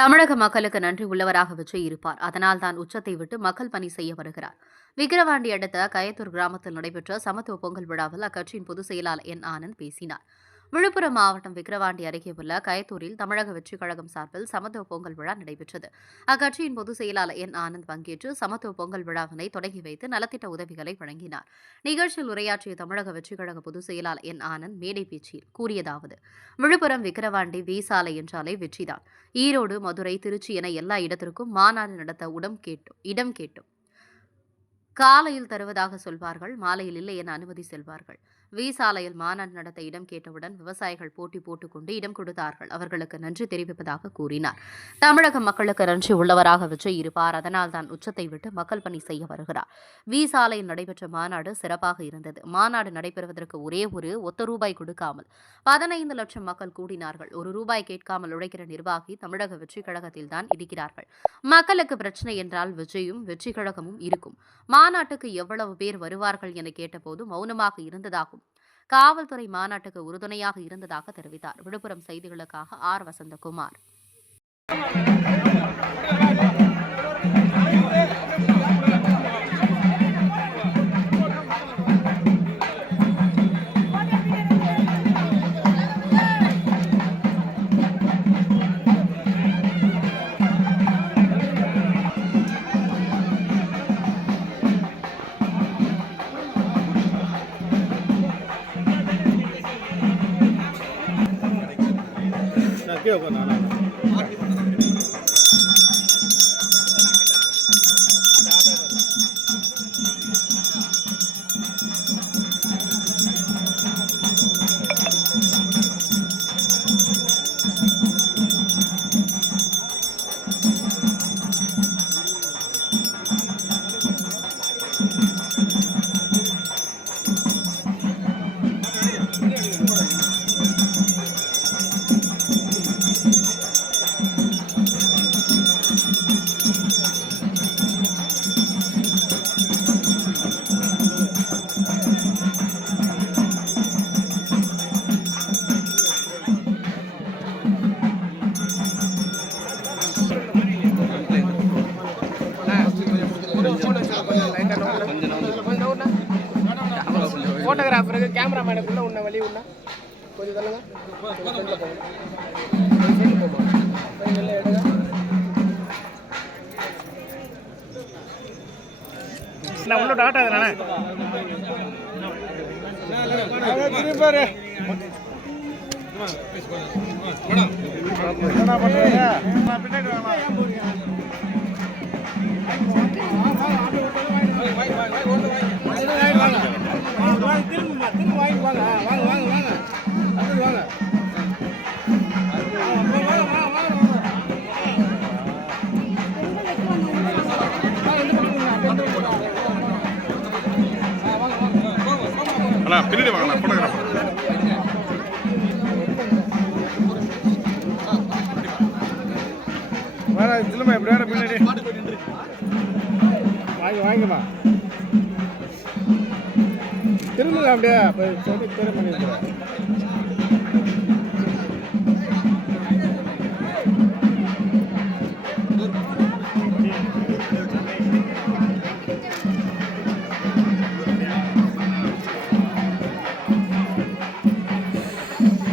தமிழக மக்களுக்கு நன்றி உள்ளவராக விஜய் இருப்பார். அதனால் தான் உச்சத்தை விட்டு மக்கள் பணி செய்ய வருகிறார். விக்கிரவாண்டி அடுத்த கயத்தூர் கிராமத்தில் நடைபெற்ற சமத்துவ பொங்கல் விழாவில் அக்கட்சியின் பொதுச் செயலாளர் என் ஆனந்த் பேசினார். விழுப்புரம் மாவட்டம் விக்கிரவாண்டி அருகே உள்ள கயத்தூரில் தமிழக வெற்றிக் கழகம் சார்பில் சமத்துவ பொங்கல் விழா நடைபெற்றது. அக்கட்சியின் பொதுச் செயலாளர் என் ஆனந்த் பங்கேற்று சமத்துவ பொங்கல் விழாவினை தொடங்கி வைத்து நலத்திட்ட உதவிகளை வழங்கினார். நிகழ்ச்சியில் உரையாற்றிய தமிழக வெற்றிக் கழக பொதுச் செயலாளர் என் ஆனந்த் மேடை பேச்சில் கூறியதாவது: விழுப்புரம், விக்கிரவாண்டி, வி சாலை என்றாலே வெற்றிதான். ஈரோடு, மதுரை, திருச்சி என எல்லா இடத்திற்கும் மாநாடு நடத்த இடம் கேட்டோம். காலையில் தருவதாக சொல்வார்கள், மாலையில் இல்லை என அனுமதி செல்வார்கள். வி சாலையில் மாநாடு நடத்த இடம் கேட்டவுடன் விவசாயிகள் போட்டி போட்டுக்கொண்டு இடம் கொடுத்தார்கள். அவர்களுக்கு நன்றி தெரிவிப்பதாக கூறினார். தமிழக மக்களுக்கு நன்றி உள்ளவராக விஜய் இருப்பார். அதனால் தான் உச்சத்தை விட்டு மக்கள் பணி செய்ய வருகிறார். வி சாலையில் நடைபெற்ற மாநாடு சிறப்பாக இருந்தது. மாநாடு நடைபெறுவதற்கு ஒரே ஒரு ஒத்த ரூபாய் கொடுக்காமல் 15 லட்சம் மக்கள் கூடினார்கள். ஒரு ரூபாய் கேட்காமல் உழைக்கிற நிர்வாகி தமிழக வெற்றிக் கழகத்தில் தான் இருக்கிறார்கள். மக்களுக்கு பிரச்சனை என்றால் விஜயும் வெற்றிக் கழகமும் இருக்கும். மாநாட்டுக்கு எவ்வளவு பேர் வருவார்கள் என கேட்டபோது மௌனமாக இருந்ததாகவும், காவல்துறை மாநாட்டுக்கு உறுதுணையாக இருந்ததாக தெரிவித்தார். விழுப்புரம் செய்திகளுக்காக ஆர். வசந்தகுமார். ஃபோட்டோகிராஃபருக்கு கேமராமேனுக்குள்ள உன்ன வழி உண்ணா கொஞ்சம் தள்ளுங்க. நான் உள்ள டாட்டா தானே பாரு என்ன பண்றீங்க பின்னாடி பின்னாடி வாங்க போட்டோகிராஃபர். திரும்ப எப்படியா பின்னாடி வாங்கிமா திரும்ப அப்படியே சொல்லி பேர் பண்ணிருக்கிறேன்.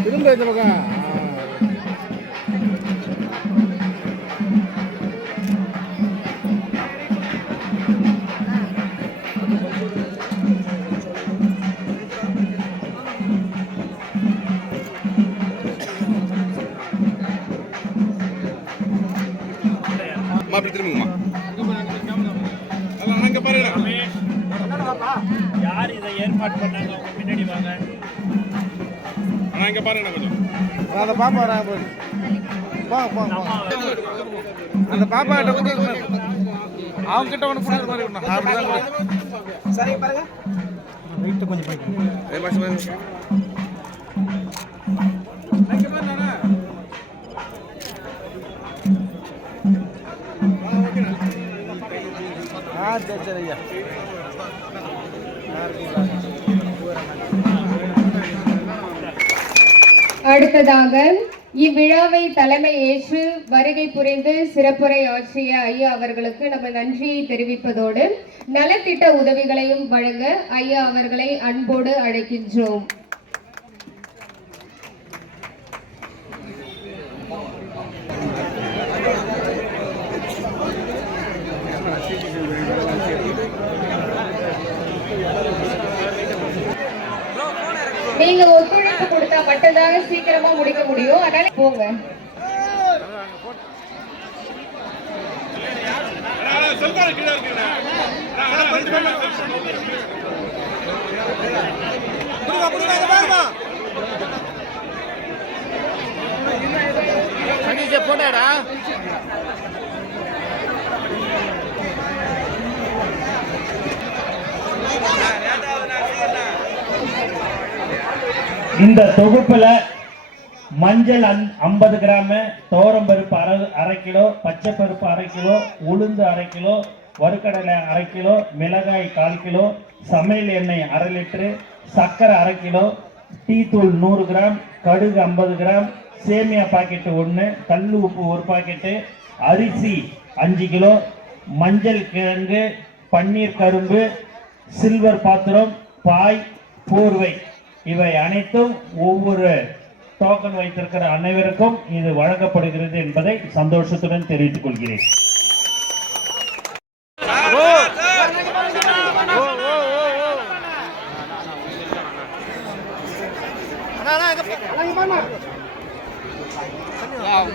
திரும்ப இந்த பக்கம் அப்படி திரும்புங்கம்மா. அங்க பாருங்க யார் இதை ஏற்பாடு பண்ணாங்க, அவங்க பின்னாடி வாங்க. ஆனால் இங்கே பாருங்க கொஞ்சம் அந்த பாப்பா வராங்க போங்க அந்த பாப்பா கிட்ட கொடுத்து அவங்க கிட்ட ஒன்று கொடுக்குற மாதிரி ஒன்று அப்படிதான் சரி பாருங்க வெயிட்டு கொஞ்சம் போயிட்டு சரி ஐயா. அடுத்ததாக இவ்விழாவை தலைமை ஏற்று வருகை புரிந்து சிறப்புரை ஆற்றிய ஐயா அவர்களுக்கு நம்ம நன்றியை தெரிவிப்பதோடு நலத்திட்ட உதவிகளையும் வழங்க ஐயா அவர்களை அன்போடு அழைக்கின்றோம். நீங்க ஒத்துழைப்பு கொடுத்தா மட்டும்தாங்க சீக்கிரமா முடிக்க முடியும். அதனால போங்க. போட்டாடா இந்த தொகுப்புல மஞ்சள் 50 கிராம், துவரம்பருப்பு அரை கிலோ, பச்சை பருப்பு அரை கிலோ, உளுந்து அரை கிலோ, வறுக்கடலை அரை கிலோ, மிளகாய் 1/4 கிலோ, சமையல் எண்ணெய் 1/2 லிட்டரு, சர்க்கரை அரை கிலோ, டீ தூள் 100 கிராம், கடுகு 50 கிராம், சேமியா பாக்கெட்டு 1, கல் உப்பு 1 பாக்கெட்டு, அரிசி 5 கிலோ, மஞ்சள் கிழங்கு, பன்னீர் கரும்பு, சில்வர் பாத்திரம், பாய், போர்வை இவை அனைத்தும் ஒவ்வொரு டோக்கன் வைத்திருக்கிற அனைவருக்கும் இது வழங்கப்படுகிறது என்பதை சந்தோஷத்துடன் தெரிவித்துக் கொள்கிறேன்.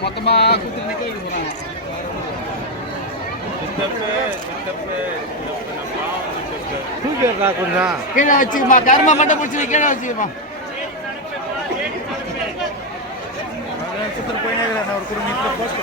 மொத்தமா குத்து நிக்க வைக்க போறாங்க. கொஞ்சம் கீழே வச்சுக்கமா, கருமா மட்டும் பிடிச்சி கீழே வச்சுக்கமா. போயினே ஒரு குறுநீட்டில் போஸ்ட்